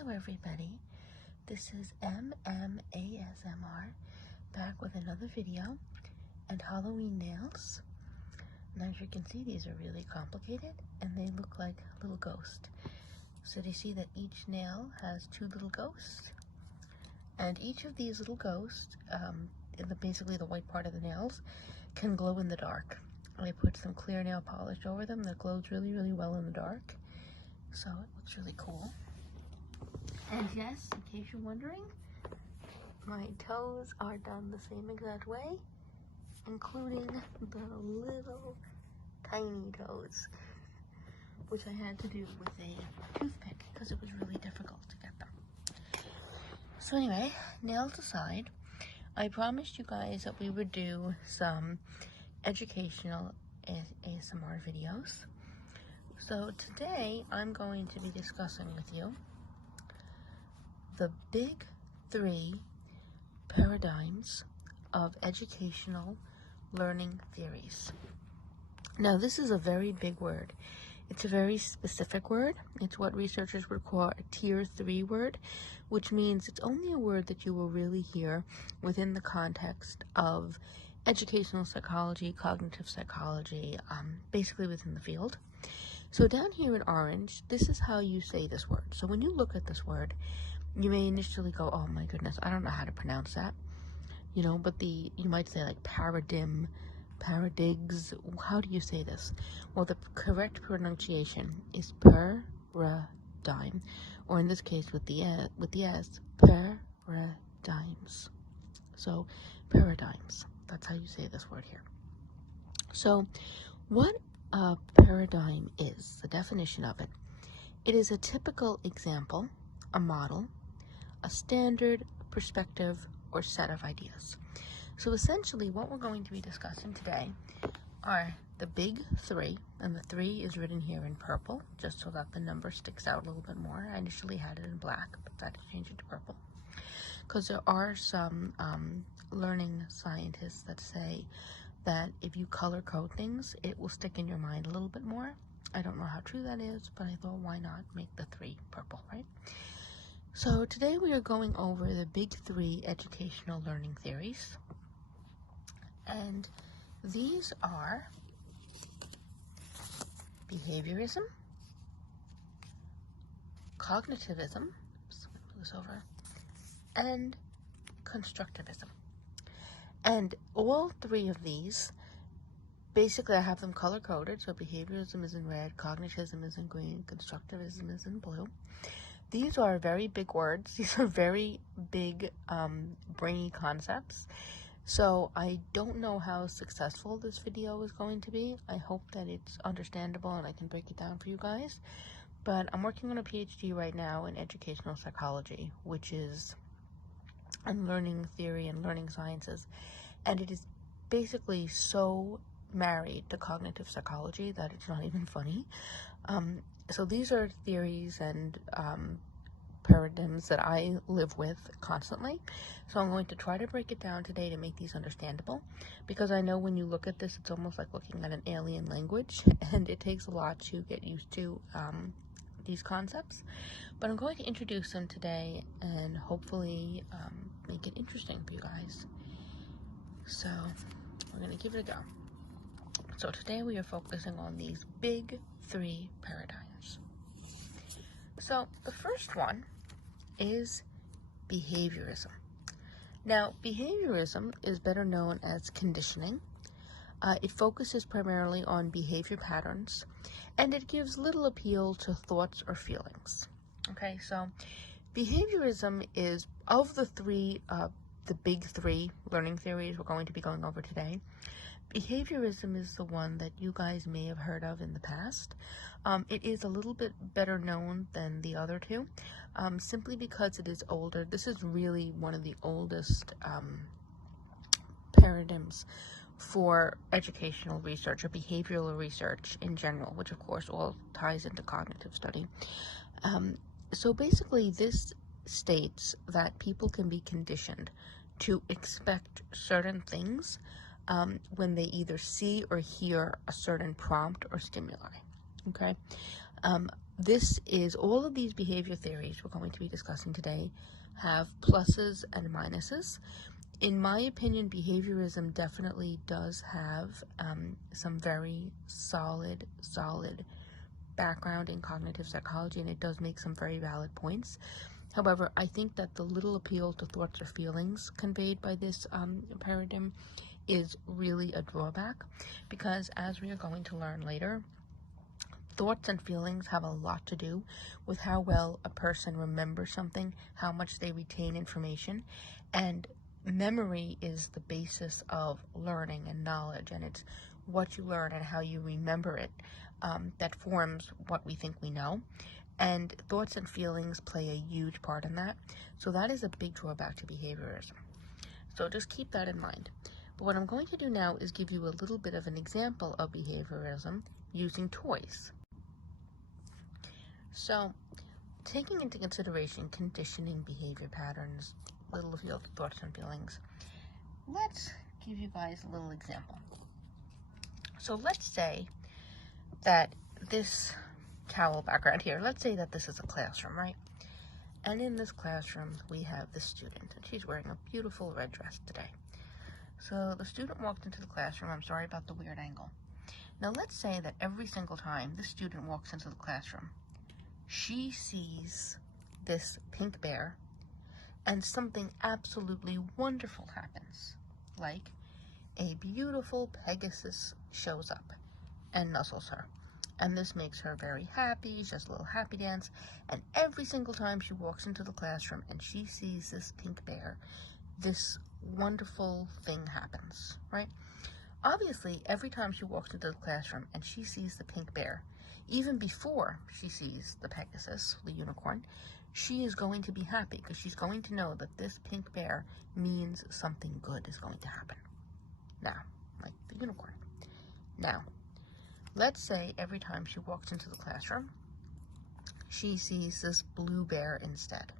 Hello everybody, this is MMASMR back with another video and Halloween nails. And as you can see, these are really complicated and they look like a little ghost. So do you see that each nail has two little ghosts? And each of these little ghosts, basically the white part of the nails, can glow in the dark. I put some clear nail polish over them that glows really, really well in the dark. So it looks really cool. And yes, in case you're wondering, my toes are done the same exact way, including the little tiny toes, which I had to do with a toothpick because it was really difficult to get them. So anyway, nails aside, I promised you guys that we would do some educational ASMR videos. So today I'm going to be discussing with you the big three paradigms of educational learning theories. Now, this is a very big word. It's a very specific word. It's what researchers would call a tier 3 word, which means it's only a word that you will really hear within the context of educational psychology, cognitive psychology, basically within the field. So down here in orange, this is how you say this word. So when you look at this word, you may initially go, oh my goodness, I don't know how to pronounce that, but you might say like paradigm, paradigs. How do you say this? Well, the correct pronunciation is paradigm, or in this case with the S, paradigms. So paradigms, that's how you say this word here. So what a paradigm is, the definition of it is a typical example, a model, a standard, perspective, or set of ideas. So essentially what we're going to be discussing today are the big three, and the 3 is written here in purple, just so that the number sticks out a little bit more. I initially had it in black, but I had to change it to purple. Because there are some learning scientists that say that if you color code things, it will stick in your mind a little bit more. I don't know how true that is, but I thought, why not make the 3 purple, right? So today we are going over the big 3 educational learning theories, and these are behaviorism, cognitivism, and constructivism. And all 3 of these, basically I have them color-coded, so behaviorism is in red, cognitivism is in green, constructivism is in blue. These are very big words. These are very big, brainy concepts. So I don't know how successful this video is going to be. I hope that it's understandable and I can break it down for you guys. But I'm working on a PhD right now in educational psychology, which is in learning theory and learning sciences. And it is basically so married to cognitive psychology that it's not even funny. So these are theories and paradigms that I live with constantly. So I'm going to try to break it down today to make these understandable, because I know when you look at this, it's almost like looking at an alien language, and it takes a lot to get used to these concepts. But I'm going to introduce them today and hopefully make it interesting for you guys. So we're going to give it a go. So today we are focusing on these big 3 paradigms. So the first one is behaviorism. Now, behaviorism is better known as conditioning. It focuses primarily on behavior patterns, and it gives little appeal to thoughts or feelings. Okay, so behaviorism is, of the big 3 learning theories we're going to be going over today, behaviorism is the one that you guys may have heard of in the past. It is a little bit better known than the other 2, simply because it is older. This is really one of the oldest paradigms for educational research or behavioral research in general, which of course all ties into cognitive study. So basically this states that people can be conditioned to expect certain things when they either see or hear a certain prompt or stimuli. Okay, this is all of these behavior theories we're going to be discussing today have pluses and minuses. In my opinion, behaviorism definitely does have some very solid background in cognitive psychology, and it does make some very valid points. However, I think that the little appeal to thoughts or feelings conveyed by this paradigm is really a drawback, because as we are going to learn later, thoughts and feelings have a lot to do with how well a person remembers something, how much they retain information, and memory is the basis of learning and knowledge, and it's what you learn and how you remember it that forms what we think we know. And thoughts and feelings play a huge part in that. So that is a big drawback to behaviorism. So just keep that in mind. But what I'm going to do now is give you a little bit of an example of behaviorism using toys. So, taking into consideration conditioning, behavior patterns, little field thoughts and feelings, let's give you guys a little example. So let's say that this towel background here, let's say that this is a classroom, right? And in this classroom, we have the student, and she's wearing a beautiful red dress today. So the student walked into the classroom. I'm sorry about the weird angle. Now let's say that every single time the student walks into the classroom, she sees this pink bear and something absolutely wonderful happens. Like a beautiful Pegasus shows up and nuzzles her. And this makes her very happy. She does a little happy dance. And every single time she walks into the classroom and she sees this pink bear, this wonderful thing happens, right? Obviously, every time she walks into the classroom and she sees the pink bear, even before she sees the Pegasus, the unicorn, she is going to be happy because she's going to know that this pink bear means something good is going to happen. Now, like the unicorn. Now, let's say every time she walks into the classroom, she sees this blue bear instead.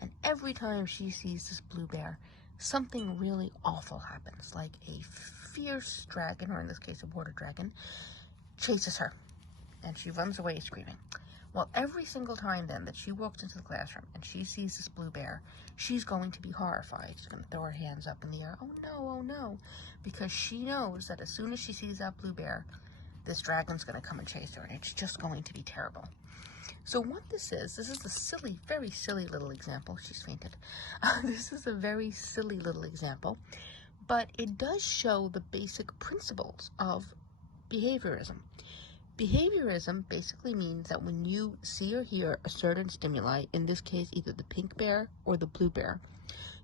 And every time she sees this blue bear, something really awful happens, like a fierce dragon, or in this case a water dragon, chases her, and she runs away screaming. Well, every single time then that she walks into the classroom and she sees this blue bear, she's going to be horrified. She's going to throw her hands up in the air. Oh no, because she knows that as soon as she sees that blue bear, this dragon's going to come and chase her, and it's just going to be terrible. So what this is a silly, very silly little example. She's fainted. This is a very silly little example, but it does show the basic principles of behaviorism. Behaviorism basically means that when you see or hear a certain stimuli, in this case either the pink bear or the blue bear,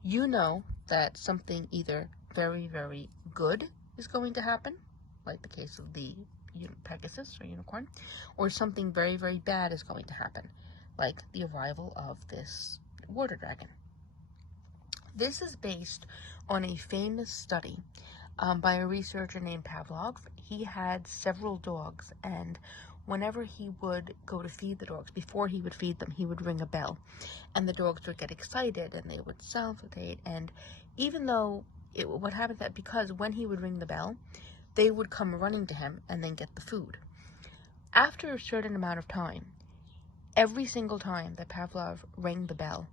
you know that something either very, very good is going to happen, like the case of the Pegasus or unicorn, or something very, very bad is going to happen, like the arrival of this water dragon. This is based on a famous study by a researcher named Pavlov. He had several dogs, and whenever he would go to feed the dogs, before he would feed them, he would ring a bell, and the dogs would get excited and they would salivate. And even though what happened that because when he would ring the bell, they would come running to him and then get the food. After a certain amount of time, every single time that Pavlov rang the bell,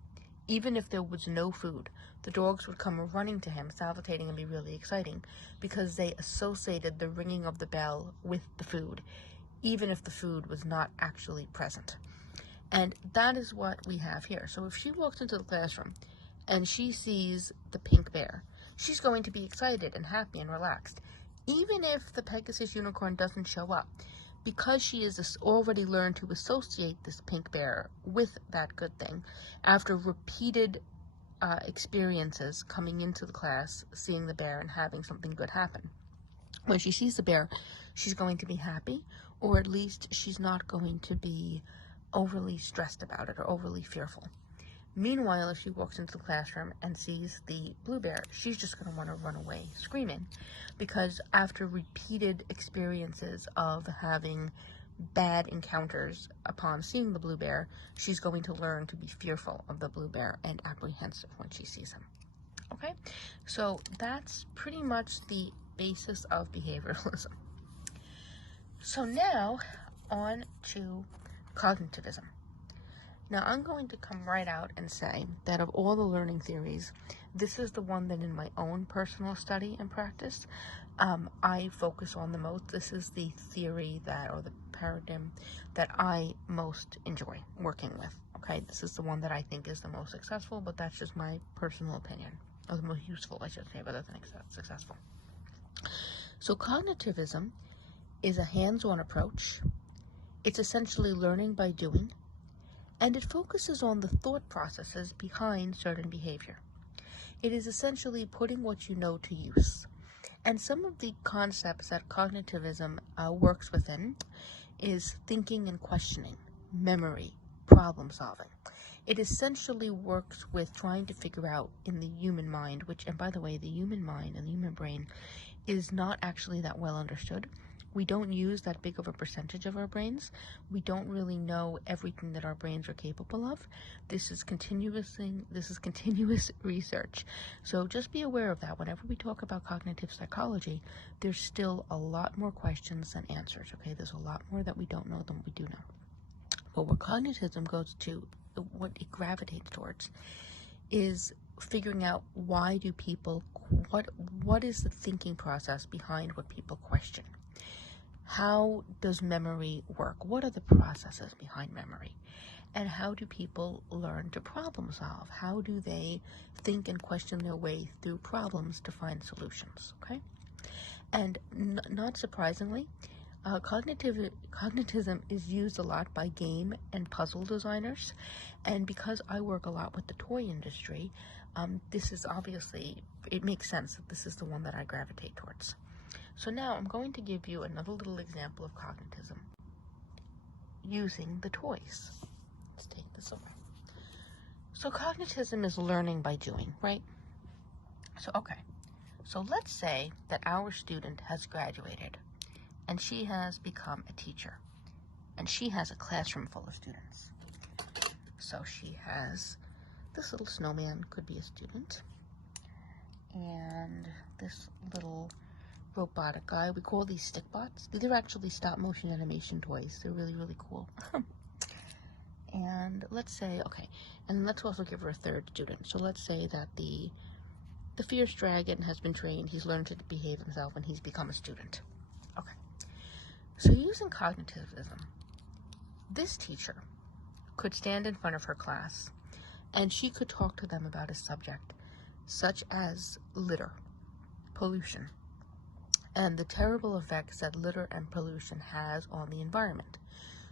even if there was no food, the dogs would come running to him, salivating, and be really exciting because they associated the ringing of the bell with the food, even if the food was not actually present. And that is what we have here. So if she walks into the classroom and she sees the pink bear, she's going to be excited and happy and relaxed, even if the Pegasus unicorn doesn't show up, because she has already learned to associate this pink bear with that good thing after repeated experiences coming into the class, seeing the bear and having something good happen. When she sees the bear, she's going to be happy, or at least she's not going to be overly stressed about it or overly fearful. Meanwhile, if she walks into the classroom and sees the blue bear, she's just going to want to run away screaming, because after repeated experiences of having bad encounters upon seeing the blue bear, she's going to learn to be fearful of the blue bear and apprehensive when she sees him. Okay, so that's pretty much the basis of behavioralism. So now on to Cognitivism. Now, I'm going to come right out and say that of all the learning theories, this is the one that in my own personal study and practice, I focus on the most. This is the theory that, or the paradigm that I most enjoy working with. Okay, this is the one that I think is the most successful, but that's just my personal opinion. Or the most useful, I should say, rather than successful. So cognitivism is a hands-on approach. It's essentially learning by doing, and it focuses on the thought processes behind certain behavior. It is essentially putting what you know to use. And some of the concepts that cognitivism works within is thinking and questioning, memory, problem solving. It essentially works with trying to figure out in the human mind, which, and by the way, the human mind and the human brain is not actually that well understood. We don't use that big of a percentage of our brains. We don't really know everything that our brains are capable of. This is continuous research. So just be aware of that. Whenever we talk about cognitive psychology, there's still a lot more questions than answers, okay? There's a lot more that we don't know than we do know. But what cognitivism goes to, what it gravitates towards, is figuring out why do people, what is the thinking process behind what people question? How does memory work? What are the processes behind memory? And how do people learn to problem solve? How do they think and question their way through problems to find solutions? Okay? And not surprisingly, cognitivism is used a lot by game and puzzle designers. And because I work a lot with the toy industry, this is obviously, it makes sense that this is the one that I gravitate towards. So now I'm going to give you another little example of cognitism using the toys. Let's take this away. So cognitism is learning by doing, right? So, okay. So let's say that our student has graduated and she has become a teacher and she has a classroom full of students. So she has this little snowman, could be a student, and this little robotic guy. We call these stick bots. These are actually stop motion animation toys. They're really, really cool. And let's say, okay, and let's also give her a third student. So let's say that the fierce dragon has been trained. He's learned to behave himself and he's become a student. Okay. So using cognitivism, this teacher could stand in front of her class and she could talk to them about a subject such as litter, pollution, and the terrible effects that litter and pollution has on the environment.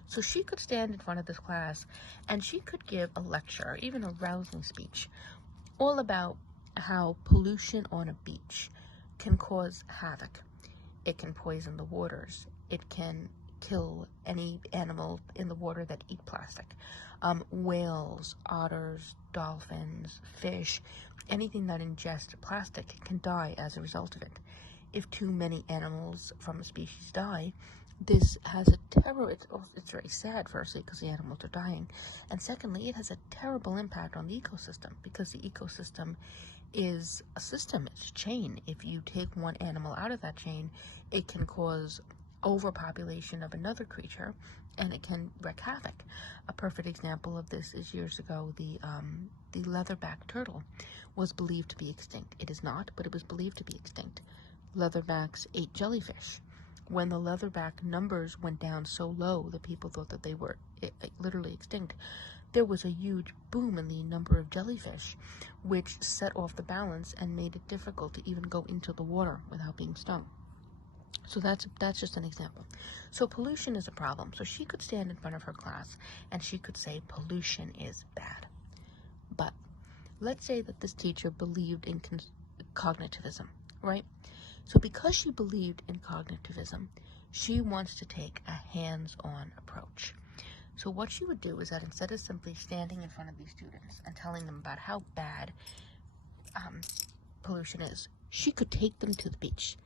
So she could stand in front of this class and she could give a lecture, even a rousing speech, all about how pollution on a beach can cause havoc. It can poison the waters. It can kill any animal in the water that eat plastic. Whales, otters, dolphins, fish, anything that ingests plastic can die as a result of it. If too many animals from a species die, this has a it's very sad, firstly, because the animals are dying, and secondly, it has a terrible impact on the ecosystem, because the ecosystem is a system, it's a chain. If you take one animal out of that chain, it can cause overpopulation of another creature, and it can wreak havoc. A perfect example of this is years ago, the leatherback turtle was believed to be extinct. It is not, but it was believed to be extinct. Leatherbacks ate jellyfish. When the leatherback numbers went down so low that people thought that they were literally extinct, there was a huge boom in the number of jellyfish, which set off the balance and made it difficult to even go into the water without being stung. So that's just an example. So pollution is a problem. So she could stand in front of her class and she could say pollution is bad. But let's say that this teacher believed in cognitivism, right? So because she believed in cognitivism, she wants to take a hands-on approach. So what she would do is that instead of simply standing in front of these students and telling them about how bad pollution is, she could take them to the beach.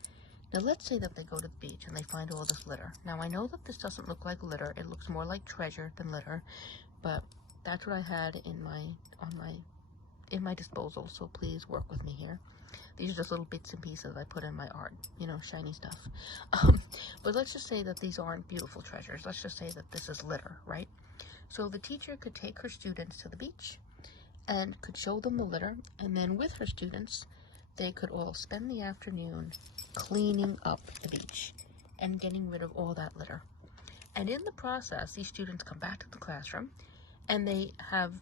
Now let's say that they go to the beach and they find all this litter. Now I know that this doesn't look like litter. It looks more like treasure than litter, but that's what I had in my disposal, so please work with me here. These are just little bits and pieces I put in my art, shiny stuff. But let's just say that these aren't beautiful treasures. Let's just say that this is litter, right? So the teacher could take her students to the beach and could show them the litter, and then with her students, they could all spend the afternoon cleaning up the beach and getting rid of all that litter. And in the process, these students come back to the classroom and they have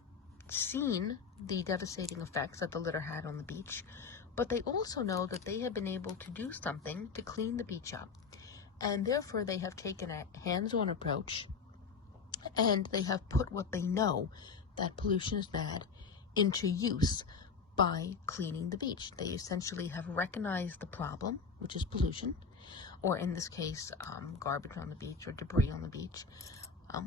seen the devastating effects that the litter had on the beach, but they also know that they have been able to do something to clean the beach up. And therefore, they have taken a hands-on approach, and they have put what they know, that pollution is bad, into use by cleaning the beach. They essentially have recognized the problem, which is pollution, or in this case, garbage on the beach or debris on the beach,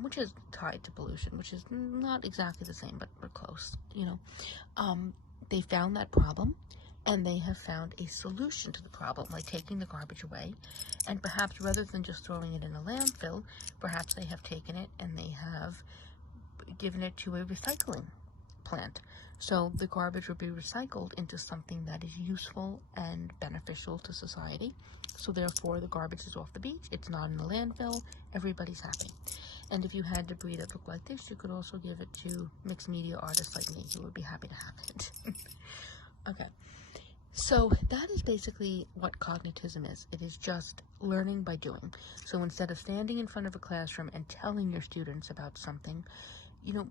which is tied to pollution, which is not exactly the same, but we're close, They found that problem, and they have found a solution to the problem, like taking the garbage away, and perhaps rather than just throwing it in a landfill, perhaps they have taken it and they have given it to a recycling plant. So the garbage will be recycled into something that is useful and beneficial to society. So therefore, the garbage is off the beach, it's not in the landfill, everybody's happy. And if you had debris that looked like this, you could also give it to mixed media artists like me, who would be happy to have it. Okay. So that is basically what cognitism is. It is just learning by doing. So instead of standing in front of a classroom and telling your students about something,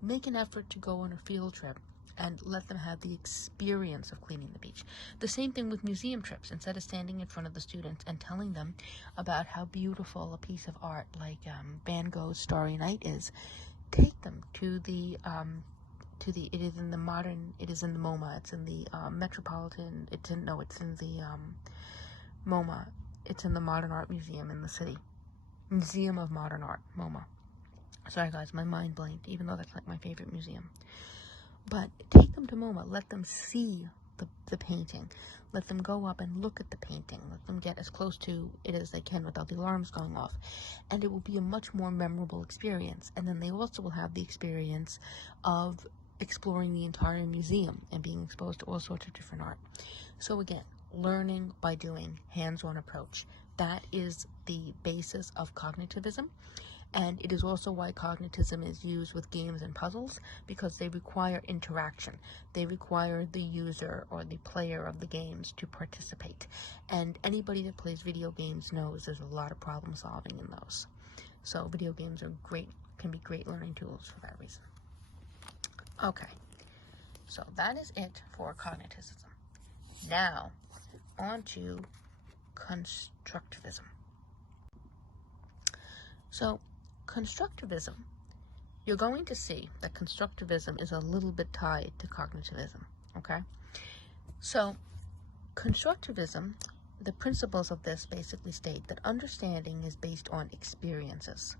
make an effort to go on a field trip and let them have the experience of cleaning the beach. The same thing with museum trips. Instead of standing in front of the students and telling them about how beautiful a piece of art like Van Gogh's Starry Night is, take them to the it is in the MoMA, it's in the Metropolitan, it's in the MoMA, it's in the Modern Art Museum in the city. Museum of Modern Art, MoMA. Sorry guys, my mind blanked, even though that's like my favorite museum. But take them to MoMA, let them see the painting, let them go up and look at the painting, let them get as close to it as they can without the alarms going off, and it will be a much more memorable experience. And then they also will have the experience of exploring the entire museum and being exposed to all sorts of different art. So again, learning by doing, hands-on approach. That is the basis of cognitivism, and it is also why cognitism is used with games and puzzles, because they require interaction. They require the user or the player of the games to participate. And anybody that plays video games knows there's a lot of problem solving in those. So video games are can be great learning tools for that reason. Okay, so that is it for cognitivism. Now, on to constructivism. So, constructivism, you're going to see that constructivism is a little bit tied to cognitivism, okay? So, constructivism, the principles of this basically state that understanding is based on experiences.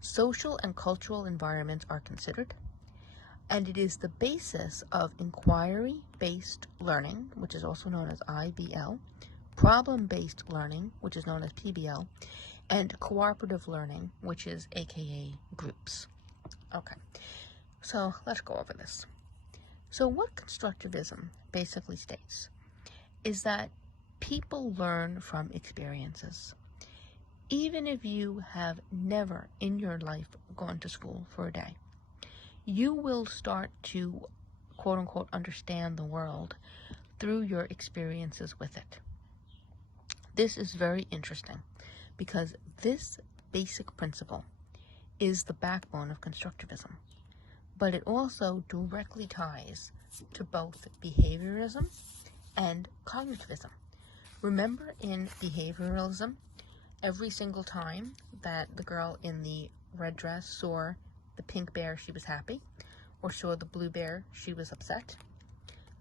Social and cultural environments are considered, and it is the basis of inquiry-based learning, which is also known as IBL, problem-based learning, which is known as PBL, and cooperative learning, which is AKA groups. Okay, so let's go over this. So what constructivism basically states is that people learn from experiences. Even if you have never in your life gone to school for a day, you will start to, quote-unquote, understand the world through your experiences with it. This is very interesting because this basic principle is the backbone of constructivism, but it also directly ties to both behaviorism and cognitivism. Remember in behavioralism, every single time that the girl in the red dress saw the pink bear, she was happy, or saw the blue bear, she was upset.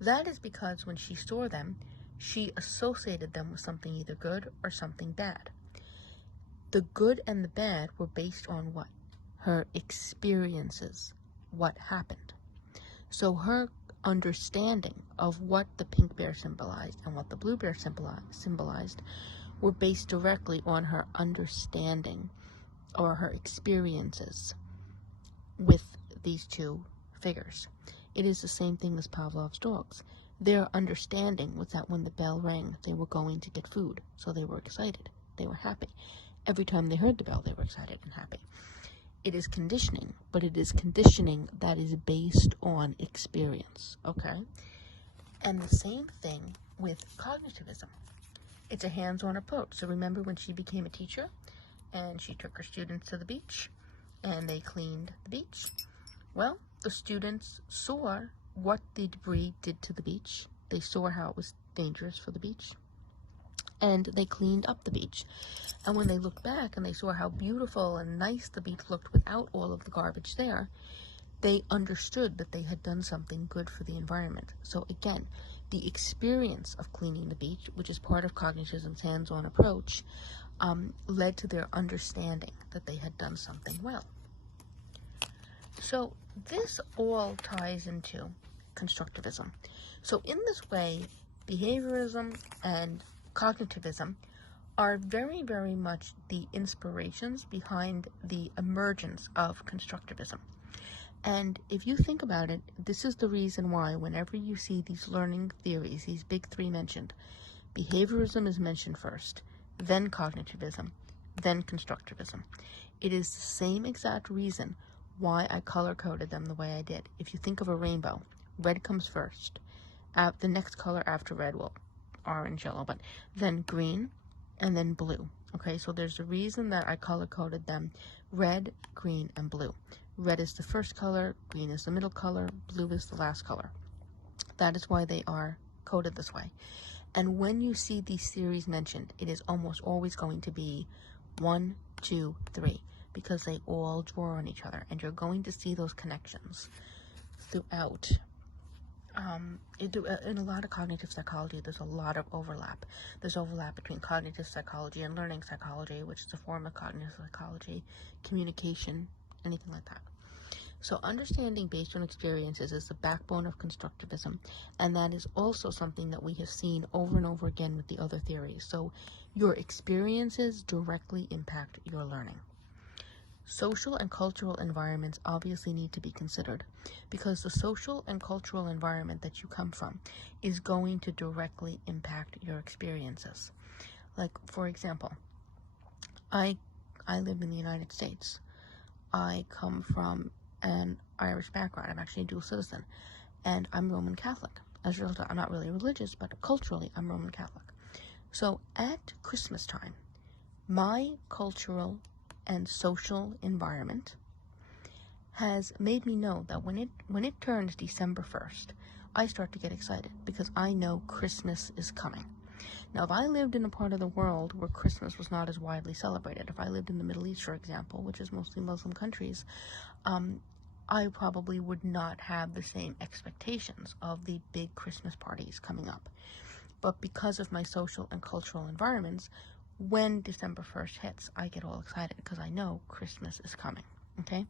That is because when she saw them, she associated them with something either good or something bad. The good and the bad were based on what? Her experiences, what happened. So her understanding of what the pink bear symbolized and what the blue bear symbolized were based directly on her understanding or her experiences with these two figures. It is the same thing as Pavlov's dogs. Their understanding was that when the bell rang, they were going to get food, so they were excited. They were happy. Every time they heard the bell, they were excited and happy. it is conditioning, but it is conditioning that is based on experience, okay? And the same thing with cognitivism. It's a hands-on approach. So remember when she became a teacher and she took her students to the beach and they cleaned the beach? Well, the students saw what the debris did to the beach. They saw how it was dangerous for the beach, and they cleaned up the beach. And when they looked back and they saw how beautiful and nice the beach looked without all of the garbage there, they understood that they had done something good for the environment. So again, the experience of cleaning the beach, which is part of Cognitivism's hands-on approach, led to their understanding that they had done something well. So this all ties into Constructivism. So in this way, behaviorism and cognitivism are very, very much the inspirations behind the emergence of Constructivism. And if you think about it, this is the reason why whenever you see these learning theories, these big three mentioned, behaviorism is mentioned first, then cognitivism, then constructivism. It is the same exact reason why I color-coded them the way I did. If you think of a rainbow, red comes first. The next color after red, well, orange, yellow, but then green, and then blue. Okay, so there's a reason that I color-coded them red, green, and blue. Red is the first color, green is the middle color, blue is the last color. That is why they are coded this way. And when you see these theories mentioned, it is almost always going to be 1, 2, 3, because they all draw on each other, and you're going to see those connections throughout. In a lot of cognitive psychology, there's a lot of overlap. There's overlap between cognitive psychology and learning psychology, which is a form of cognitive psychology, communication, anything like that. So understanding based on experiences is the backbone of constructivism, and that is also something that we have seen over and over again with the other theories. So your experiences directly impact your learning. Social and cultural environments obviously need to be considered, because the social and cultural environment that you come from is going to directly impact your experiences. Like, for example, I live in the United States. I come from an Irish background. I'm actually a dual citizen, and I'm Roman Catholic. As a result, I'm not really religious, but culturally, I'm Roman Catholic. So at Christmas time, my cultural and social environment has made me know that when it turns December 1st, I start to get excited because I know Christmas is coming. Now, if I lived in a part of the world where Christmas was not as widely celebrated, if I lived in the Middle East, for example, which is mostly Muslim countries, I probably would not have the same expectations of the big Christmas parties coming up. But because of my social and cultural environments, when December 1st hits, I get all excited because I know Christmas is coming, okay?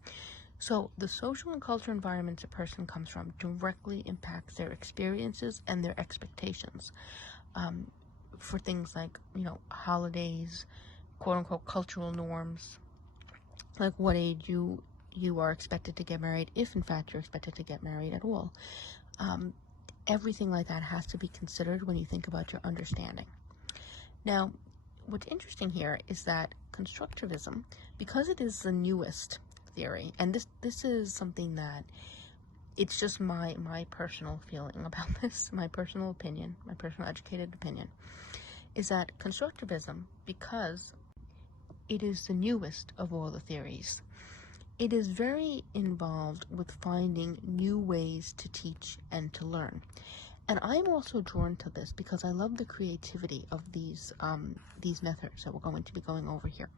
So the social and cultural environments a person comes from directly impacts their experiences and their expectations for things like, holidays, quote-unquote cultural norms, like what age you are expected to get married, if in fact you're expected to get married at all. Everything like that has to be considered when you think about your understanding. Now, what's interesting here is that constructivism, because it is the newest theory, and this is something that it's just my personal feeling about this, my personal opinion, my personal educated opinion, is that constructivism, because it is the newest of all the theories, it is very involved with finding new ways to teach and to learn. And I'm also drawn to this because I love the creativity of these methods that we're going to be going over here.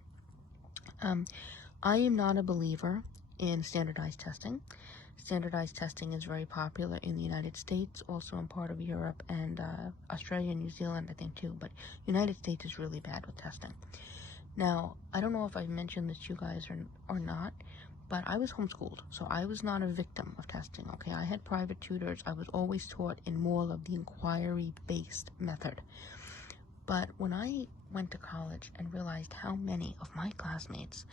I am not a believer in standardized testing. Standardized testing is very popular in the United States, also in part of Europe and Australia and New Zealand, I think, too. But United States is really bad with testing. Now, I don't know if I've mentioned this to you guys or not, but I was homeschooled, so I was not a victim of testing, okay? I had private tutors. I was always taught in more of the inquiry-based method. But when I went to college and realized how many of my classmates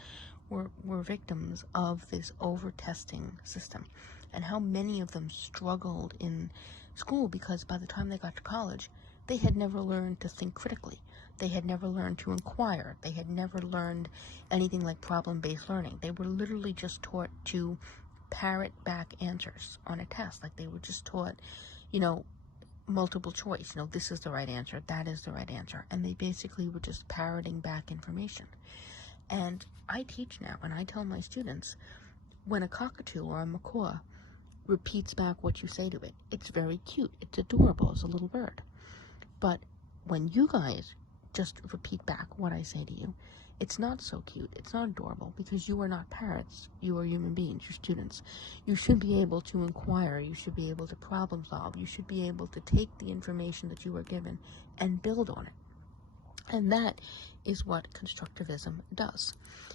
were victims of this over-testing system, and how many of them struggled in school because by the time they got to college, they had never learned to think critically. They had never learned to inquire. They had never learned anything like problem-based learning. They were literally just taught to parrot back answers on a test. Like they were just taught, multiple choice. This is the right answer, that is the right answer. And they basically were just parroting back information. And I teach now, and I tell my students, when a cockatoo or a macaw repeats back what you say to it, it's very cute, it's adorable, it's a little bird. But when you guys just repeat back what I say to you, it's not so cute, it's not adorable, because you are not parrots, you are human beings, you're students. You should be able to inquire, you should be able to problem solve, you should be able to take the information that you are given and build on it. And that is what constructivism does.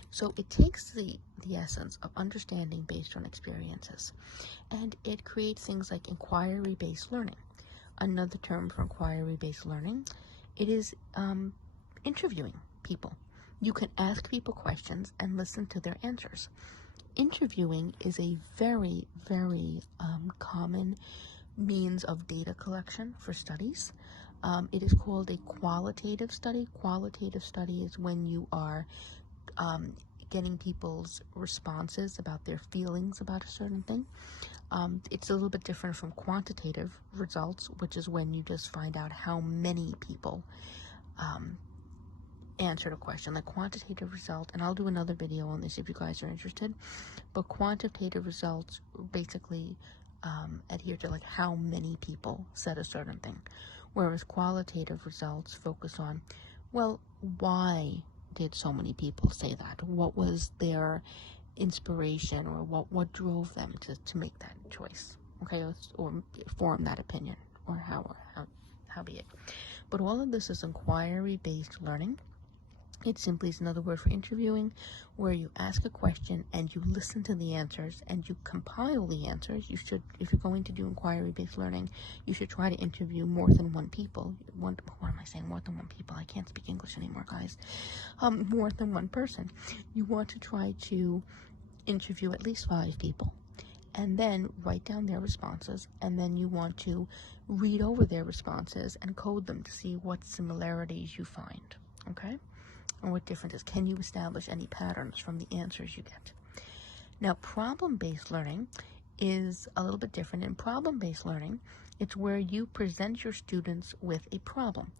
So it takes the essence of understanding based on experiences, and it creates things like inquiry-based learning. Another term for inquiry-based learning, it is interviewing people. You can ask people questions and listen to their answers. Interviewing is a very, very common means of data collection for studies. It is called a qualitative study. Qualitative study is when you are getting people's responses about their feelings about a certain thing. It's a little bit different from quantitative results, which is when you just find out how many people answered a question. Like quantitative result, and I'll do another video on this if you guys are interested, but quantitative results basically adhere to like how many people said a certain thing, whereas qualitative results focus on, well, why did so many people say that? What was their inspiration, or what drove them to make that choice, okay, or form that opinion, or how be it. But all of this is inquiry-based learning. It simply is another word for interviewing, where you ask a question and you listen to the answers and you compile the answers. You should, if you're going to do inquiry-based learning, you should try to interview more than one people. More than one people? I can't speak English anymore, guys. More than one person. You want to try to interview at least 5 people, and then write down their responses, and then you want to read over their responses and code them to see what similarities you find, okay? Or what differences. Can you establish any patterns from the answers you get? Now, problem-based learning is a little bit different. In problem-based learning, it's where you present your students with a problem.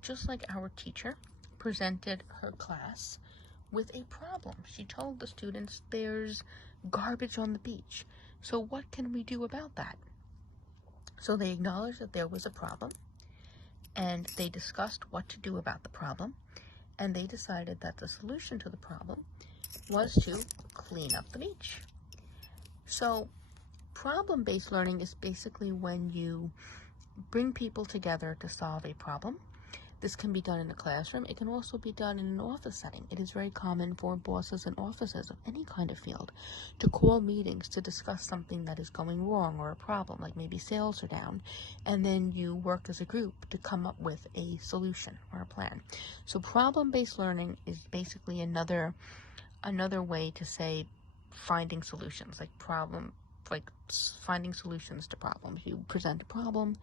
Just like our teacher presented her class with a problem. She told the students there's garbage on the beach. So what can we do about that? So they acknowledged that there was a problem, and they discussed what to do about the problem. And they decided that the solution to the problem was to clean up the beach. So problem-based learning is basically when you bring people together to solve a problem. This can be done in a classroom. It can also be done in an office setting. It is very common for bosses and offices of any kind of field to call meetings to discuss something that is going wrong, or a problem, like maybe sales are down, and then you work as a group to come up with a solution or a plan. So problem-based learning is basically another way to say finding solutions, like finding solutions to problems. You present a problem,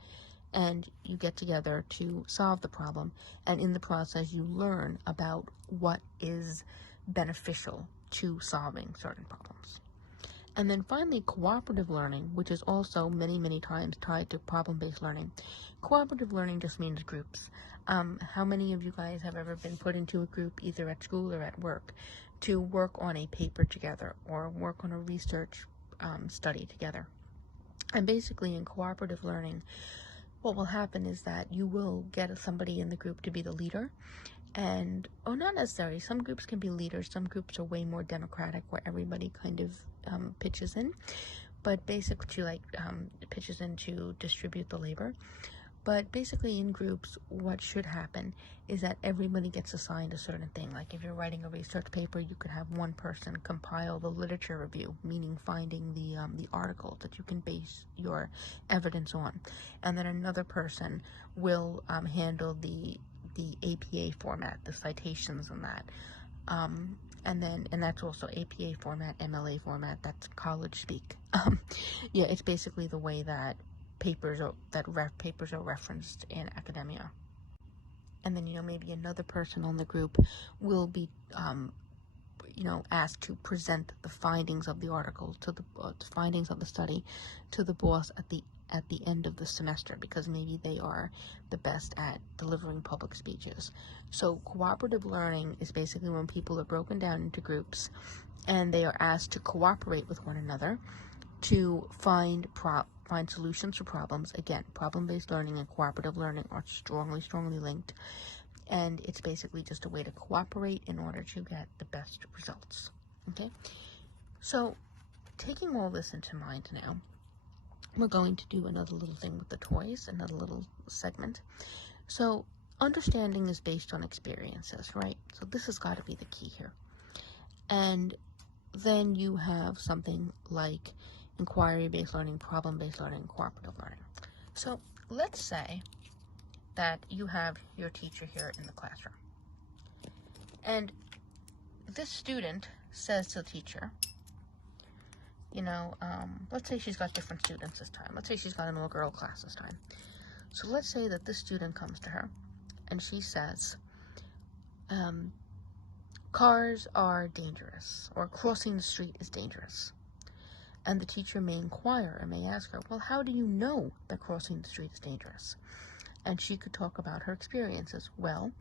and you get together to solve the problem, and in the process you learn about what is beneficial to solving certain problems. And then finally, cooperative learning, which is also many times tied to problem-based learning. Cooperative learning just means groups. How many of you guys have ever been put into a group, either at school or at work, to work on a paper together, or work on a research study together? And basically in cooperative learning, what will happen is that you will get somebody in the group to be the leader, and, not necessarily, some groups can be leaders, some groups are way more democratic, where everybody kind of pitches in, but basically pitches in to distribute the labor. But basically in groups, what should happen is that everybody gets assigned a certain thing. Like if you're writing a research paper, you could have one person compile the literature review, meaning finding the article that you can base your evidence on. And then another person will handle the APA format, the citations and that. And that's also APA format, MLA format, that's college speak. Yeah, it's basically the way that papers are referenced in academia. and then, maybe another person on the group will be, asked to present the findings of the article to the findings of the study to the boss at the end of the semester, because maybe they are the best at delivering public speeches. So cooperative learning is basically when people are broken down into groups and they are asked to cooperate with one another to find solutions for problems. Again, problem-based learning and cooperative learning are strongly linked, and it's basically just a way to cooperate in order to get the best results. Okay, so taking all this into mind now, we're going to do another little thing with the toys, another little segment. So understanding is based on experiences, right? So this has got to be the key here. And then you have something like inquiry-based learning, problem-based learning, cooperative learning. So let's say that you have your teacher here in the classroom. And this student says to the teacher, let's say she's got different students this time. Let's say she's got an all-girl class this time. So let's say that this student comes to her and she says, cars are dangerous, or crossing the street is dangerous. And the teacher may inquire and may ask her, well, how do you know that crossing the street is dangerous? And she could talk about her experiences. Well,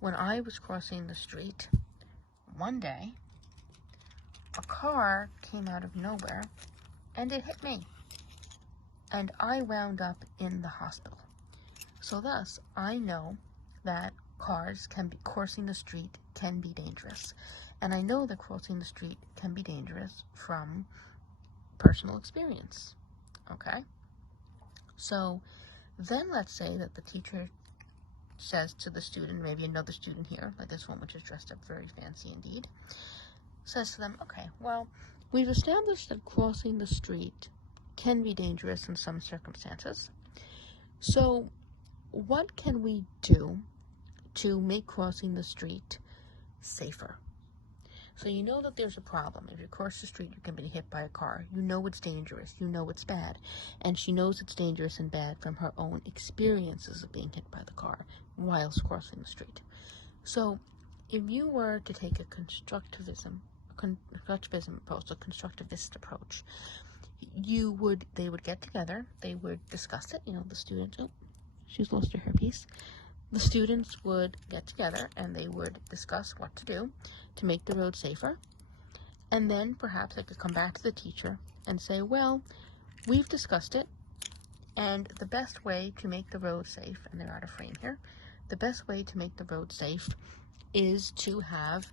when I was crossing the street, one day, a car came out of nowhere and it hit me. And I wound up in the hospital. So thus, I know that crossing the street can be dangerous. And I know that crossing the street can be dangerous from personal experience. Okay? So then let's say that the teacher says to the student, maybe another student here, like this one, which is dressed up very fancy indeed, says to them, okay, well, we've established that crossing the street can be dangerous in some circumstances. So what can we do to make crossing the street safer? So you know that there's a problem. If you cross the street, you can be hit by a car. You know it's dangerous. You know it's bad. And she knows it's dangerous and bad from her own experiences of being hit by the car whilst crossing the street. So if you were to take a constructivism approach, a constructivist approach, they would get together, they would discuss it, the students, she's lost her hairpiece. The students would get together and they would discuss what to do to make the road safer. And then perhaps they could come back to the teacher and say, well, we've discussed it, and the best way to make the road safe, and they're out of frame here, the best way to make the road safe is to have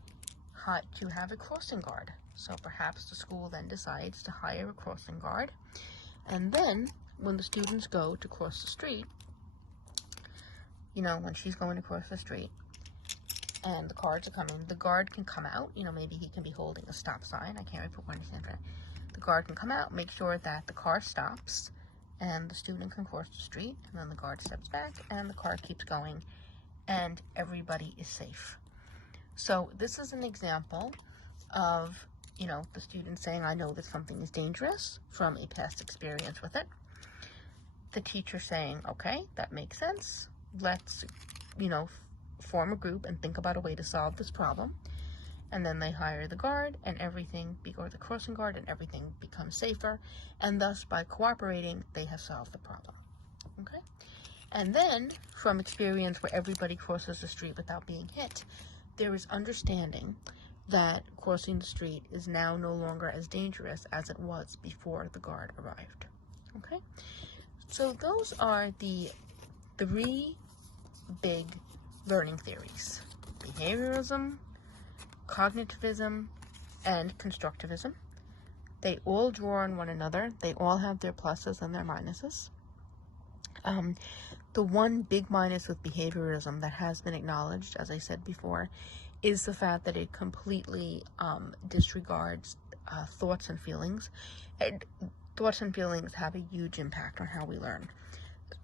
a crossing guard. So perhaps the school then decides to hire a crossing guard, and then when the students go to cross the street, when she's going across the street and the cars are coming, the guard can come out, maybe he can be holding a stop sign. I can't really put one example. The guard can come out, make sure that the car stops and the student can cross the street, and then the guard steps back and the car keeps going and everybody is safe. So this is an example of, the student saying, I know that something is dangerous from a past experience with it. The teacher saying, okay, that makes sense. Let's, form a group and think about a way to solve this problem. And then they hire the guard and or the crossing guard, and everything becomes safer. And thus, by cooperating, they have solved the problem. Okay? And then, from experience where everybody crosses the street without being hit, there is understanding that crossing the street is now no longer as dangerous as it was before the guard arrived. Okay? So those are the 3 big learning theories: behaviorism, cognitivism, and constructivism. They all draw on one another. They all have their pluses and their minuses. The one big minus with behaviorism that has been acknowledged, as I said before, is the fact that it completely disregards thoughts and feelings. And thoughts and feelings have a huge impact on how we learn.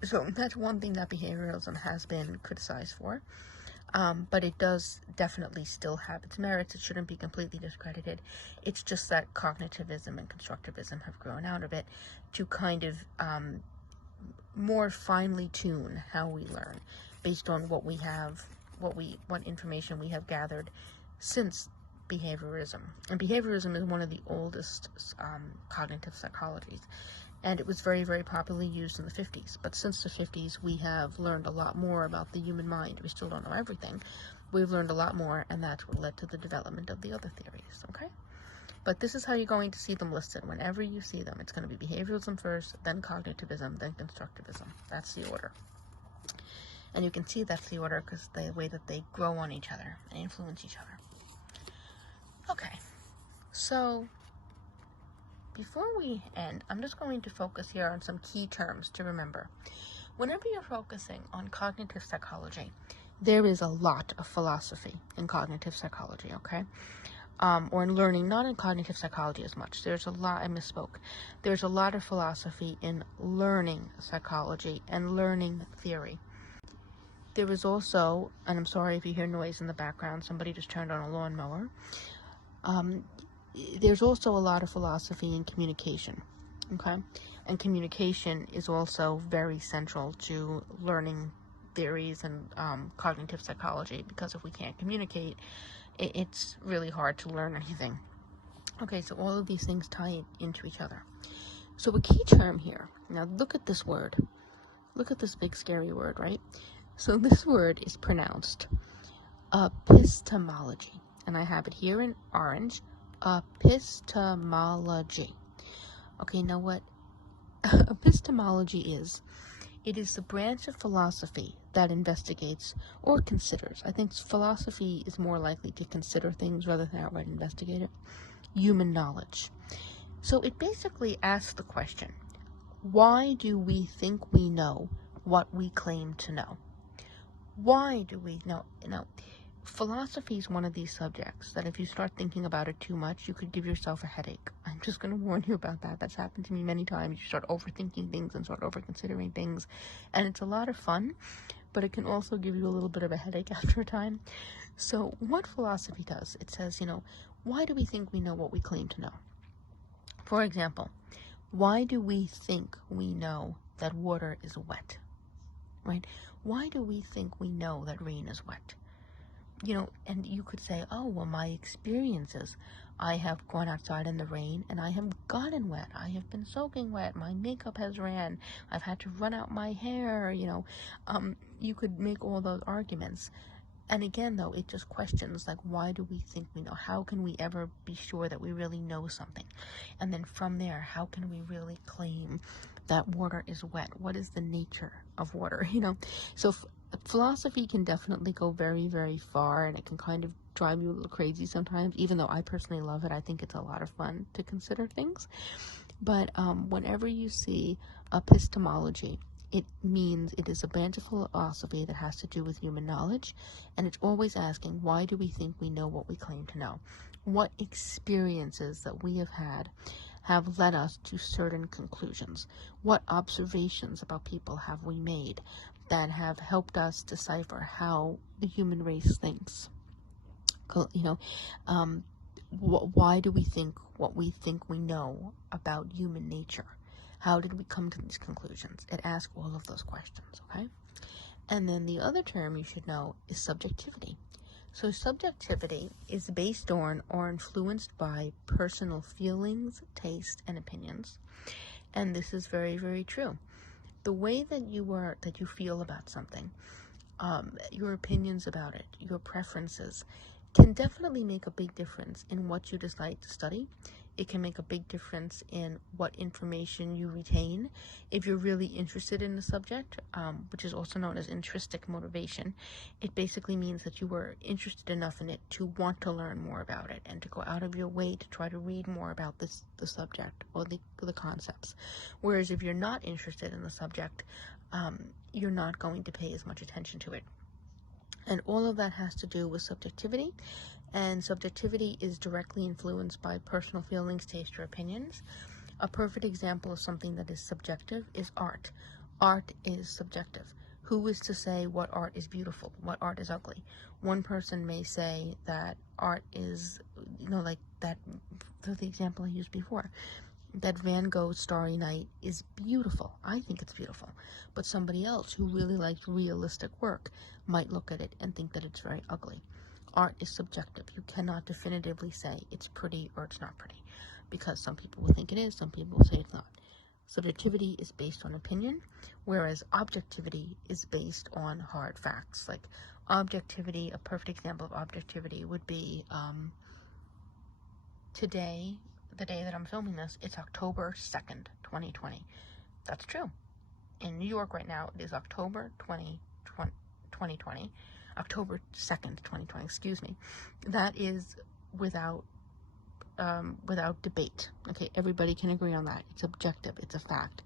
So that's one thing that behaviorism has been criticized for. But it does definitely still have its merits. It shouldn't be completely discredited. It's just that cognitivism and constructivism have grown out of it to kind of more finely tune how we learn. based on what we have, what information we have gathered since behaviorism. And behaviorism is one of the oldest cognitive psychologies, and it was very, very popularly used in the 50s. But since the 50s, we have learned a lot more about the human mind. We still don't know everything. We've learned a lot more, and that's what led to the development of the other theories, okay? But this is how you're going to see them listed. Whenever you see them, it's going to be behaviorism first, then cognitivism, then constructivism. That's the order. And you can see that's the order because the way that they grow on each other and influence each other. Okay, so before we end, I'm just going to focus here on some key terms to remember. Whenever you're focusing on cognitive psychology, there is a lot of philosophy in cognitive psychology, okay? Or in learning, not in cognitive psychology as much. There's a lot, I misspoke. There's a lot of philosophy in learning psychology and learning theory. There is also, and I'm sorry if you hear noise in the background, somebody just turned on a lawnmower. There's also a lot of philosophy in communication, okay? And communication is also very central to learning theories and cognitive psychology, because if we can't communicate, it's really hard to learn anything. Okay, so all of these things tie into each other. So a key term here, now look at this word. Look at this big scary word, right? So this word is pronounced epistemology, and I have it here in orange, epistemology. Okay, now what epistemology is, it is the branch of philosophy that investigates or considers. I think philosophy is more likely to consider things rather than outright investigate it. Human knowledge. So it basically asks the question, why do we think we know what we claim to know? Why do we know? Philosophy is one of these subjects that if you start thinking about it too much, you could give yourself a headache. I'm just going to warn you about that. That's happened to me many times. You start overthinking things and start overconsidering things, and it's a lot of fun, but it can also give you a little bit of a headache after a time. So what philosophy does, it says, why do we think we know what we claim to know? For example, why do we think we know that water is wet? Right? Why do we think we know that rain is wet? And you could say, oh, well, my experiences, I have gone outside in the rain and I have gotten wet. I have been soaking wet. My makeup has ran. I've had to run out my hair, you could make all those arguments. And again, though, it just questions, like, why do we think we know? How can we ever be sure that we really know something? And then from there, how can we really claim that water is wet? What is the nature of water, So philosophy can definitely go very, very far, and it can kind of drive you a little crazy sometimes, even though I personally love it. I think it's a lot of fun to consider things. But whenever you see epistemology, it means it is a branch of philosophy that has to do with human knowledge, and it's always asking, why do we think we know what we claim to know? What experiences that we have had have led us to certain conclusions? What observations about people have we made that have helped us decipher how the human race thinks? Why do we think what we think we know about human nature? How did we come to these conclusions? It asks all of those questions, okay? And then the other term you should know is subjectivity. So subjectivity is based on or influenced by personal feelings, taste, and opinions. And this is very, very true. The way that you feel about something, your opinions about it, your preferences, can definitely make a big difference in what you decide to study. It can make a big difference in what information you retain. If you're really interested in the subject, which is also known as intrinsic motivation, it basically means that you were interested enough in it to want to learn more about it and to go out of your way to try to read more about the subject or the concepts. Whereas if you're not interested in the subject, you're not going to pay as much attention to it. And all of that has to do with subjectivity. And subjectivity is directly influenced by personal feelings, taste, or opinions. A perfect example of something that is subjective is art. Art is subjective. Who is to say what art is beautiful, what art is ugly? One person may say that art is, like that, the example I used before. that Van Gogh's Starry Night is beautiful. I think it's beautiful. But somebody else who really likes realistic work might look at it and think that it's very ugly. Art is subjective. You cannot definitively say it's pretty or it's not pretty, because some people will think it is, some people will say it's not. Subjectivity is based on opinion, whereas objectivity is based on hard facts. Like objectivity, a perfect example of objectivity would be today, the day that I'm filming this, it's October 2nd, 2020. That's true. In New York right now, it is October 2020. October 2nd, 2020, excuse me. That is without debate. Okay, everybody can agree on that. It's objective, it's a fact.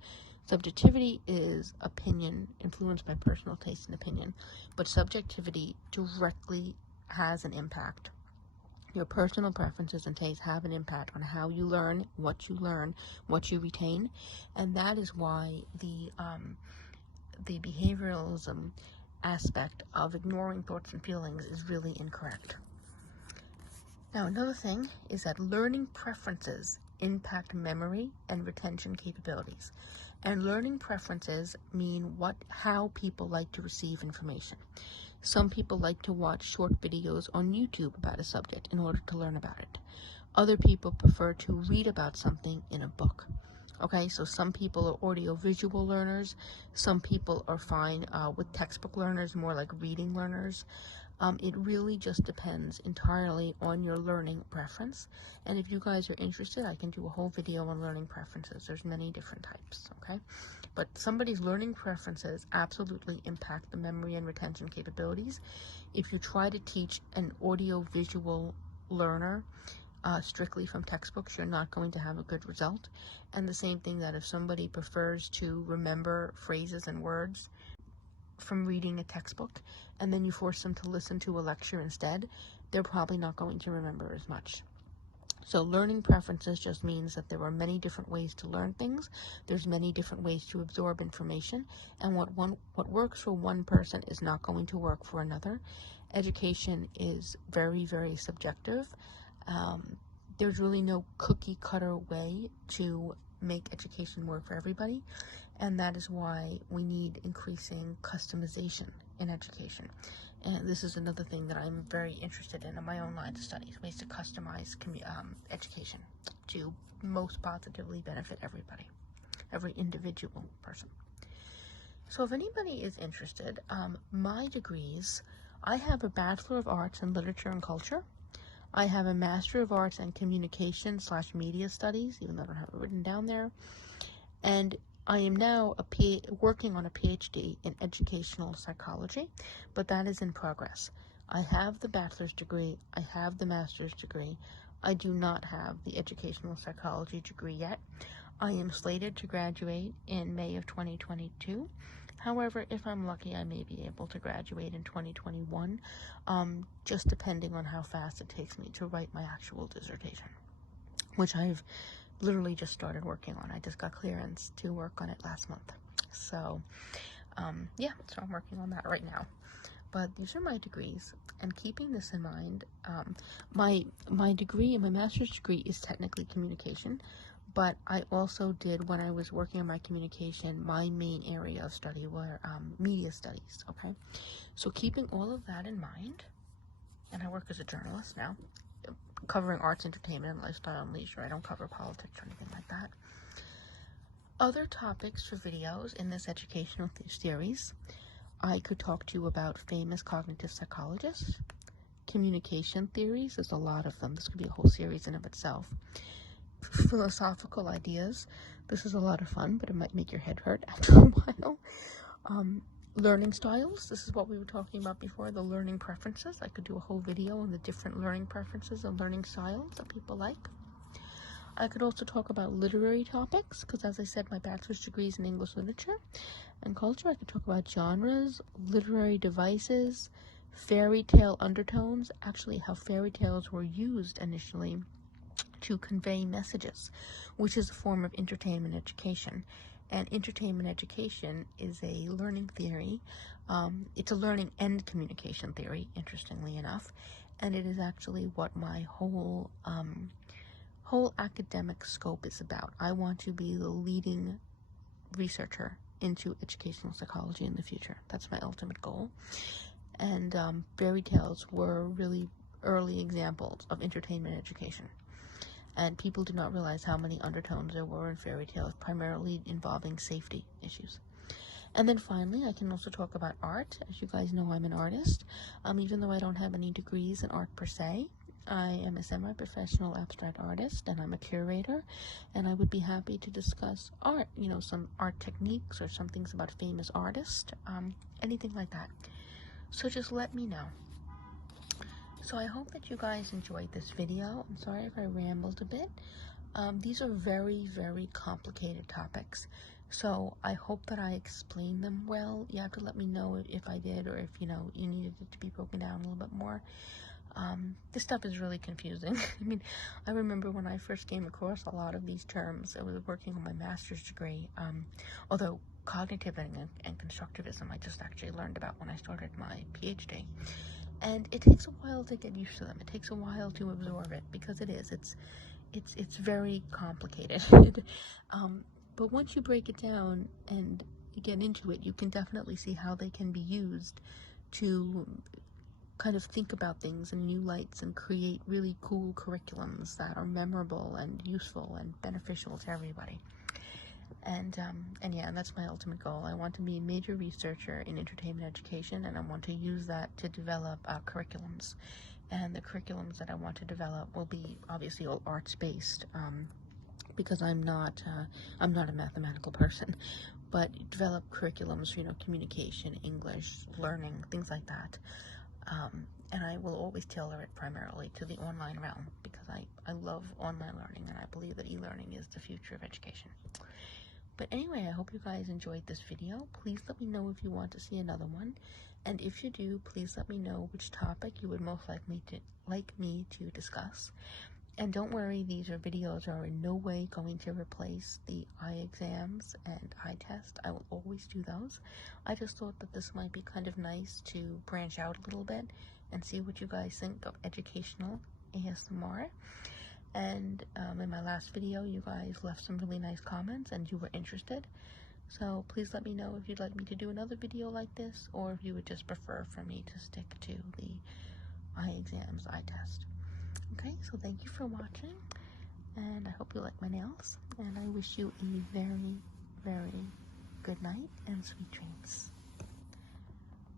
Subjectivity is opinion, influenced by personal taste and opinion, but subjectivity directly has an impact. Your personal preferences and tastes have an impact on how you learn, what you retain, and that is why the behavioralism aspect of ignoring thoughts and feelings is really incorrect. Now, another thing is that learning preferences impact memory and retention capabilities. And learning preferences mean how people like to receive information. Some people like to watch short videos on YouTube about a subject in order to learn about it. Other people prefer to read about something in a book. Okay, so some people are audio-visual learners. Some people are fine with textbook learners, more like reading learners. It really just depends entirely on your learning preference. And if you guys are interested, I can do a whole video on learning preferences. There's many different types, okay? But somebody's learning preferences absolutely impact the memory and retention capabilities. If you try to teach an audio-visual learner strictly from textbooks, you're not going to have a good result. And the same thing that if somebody prefers to remember phrases and words from reading a textbook, and then you force them to listen to a lecture instead, they're probably not going to remember as much. So learning preferences just means that there are many different ways to learn things. There's many different ways to absorb information, and what works for one person is not going to work for another. Education is very, very subjective. There's really no cookie cutter way to make education work for everybody, and that is why we need increasing customization in education. And this is another thing that I'm very interested in my own line of studies, ways to customize education to most positively benefit everybody, every individual person. So if anybody is interested, my degrees, I have a Bachelor of Arts in Literature and Culture. I have a Master of Arts in Communication/Media Studies, even though I don't have it written down there. And I am now working on a PhD in Educational Psychology, but that is in progress. I have the bachelor's degree. I have the master's degree. I do not have the Educational Psychology degree yet. I am slated to graduate in May of 2022. However, if I'm lucky, I may be able to graduate in 2021, just depending on how fast it takes me to write my actual dissertation, which I've literally just started working on. I just got clearance to work on it last month. So, yeah, so I'm working on that right now. But these are my degrees, and keeping this in mind, my degree, my master's degree is technically communication, but I also did, when I was working on my communication, my main area of study were media studies, okay? So keeping all of that in mind, and I work as a journalist now, covering arts, entertainment, and lifestyle and leisure. I don't cover politics or anything like that. Other topics for videos in this educational series, I could talk to you about famous cognitive psychologists, communication theories, there's a lot of them. This could be a whole series in of itself. Philosophical ideas, this is a lot of fun, but it might make your head hurt after a while. Learning styles, this is what we were talking about before, the learning preferences. I could do a whole video on the different learning preferences and learning styles that people like. I could also talk about literary topics, because as I said, my bachelor's degree is in English literature and culture. I could talk about genres, literary devices, fairy tale undertones, actually how fairy tales were used initially to convey messages, which is a form of entertainment education. And entertainment education is a learning theory. It's a learning and communication theory, interestingly enough. And it is actually what my whole whole academic scope is about. I want to be the leading researcher into educational psychology in the future. That's my ultimate goal. And fairy tales were really early examples of entertainment education. And people do not realize how many undertones there were in fairy tales, primarily involving safety issues. And then finally, I can also talk about art. As you guys know, I'm an artist. Even though I don't have any degrees in art per se, I am a semi-professional abstract artist, and I'm a curator, and I would be happy to discuss art, some art techniques or some things about famous artists, anything like that. So just let me know. So I hope that you guys enjoyed this video. I'm sorry if I rambled a bit. These are very, very complicated topics. So I hope that I explained them well. You have to let me know if I did, or if, you needed it to be broken down a little bit more. This stuff is really confusing. I remember when I first came across a lot of these terms, I was working on my master's degree, although Cognitivism and Constructivism I just actually learned about when I started my PhD. And it takes a while to get used to them. It takes a while to absorb it, because it's very complicated. But once you break it down and you get into it, you can definitely see how they can be used to kind of think about things in new lights and create really cool curriculums that are memorable and useful and beneficial to everybody. And that's my ultimate goal. I want to be a major researcher in entertainment education, and I want to use that to develop curriculums. And the curriculums that I want to develop will be obviously all arts-based, because I'm not a mathematical person, but develop curriculums for, communication, English, learning, things like that. And I will always tailor it primarily to the online realm, because I love online learning, and I believe that e-learning is the future of education. But anyway, I hope you guys enjoyed this video. Please let me know if you want to see another one. And if you do, please let me know which topic you would most like me to discuss. And don't worry, these videos are in no way going to replace the eye exams and eye test. I will always do those. I just thought that this might be kind of nice to branch out a little bit and see what you guys think of educational ASMR. And in my last video, you guys left some really nice comments and you were interested. So please let me know if you'd like me to do another video like this, or if you would just prefer for me to stick to the eye exams, eye test. Okay, so thank you for watching, and I hope you like my nails, and I wish you a very, very good night and sweet dreams.